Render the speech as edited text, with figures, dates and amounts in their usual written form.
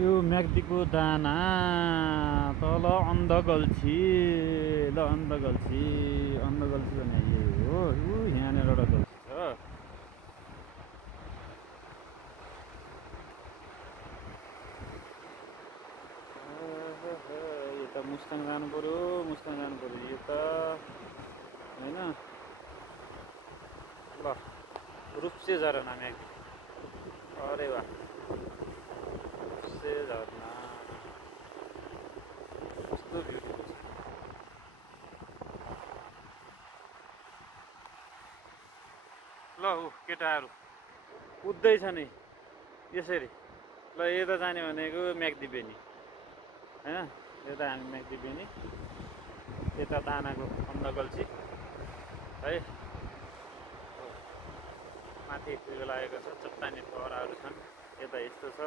यो म्याग्दीको दाना तल अन्धगल्छी ल अन्धगल्छी भने यही हो यहाँनिर एउटा गल्छी छ। यता मुस्ताङ जानु पर्यो यो त होइन ल रूपसे झरना म्याग्दी। अरे वाह रूपसे झरना कस्तो ब्युटिफुल छ। ल ऊ केटाहरू कुद्दैछ नि यसरी। ल यता जाने भनेको म्याग्दी बेनी होइन, यता हामी म्याग्दी बेनी, यता दानाको अन्धगल्छी है। माथि उयो लागेको छ, चट्टाने टोराहरू छन्, यता यस्तो छ।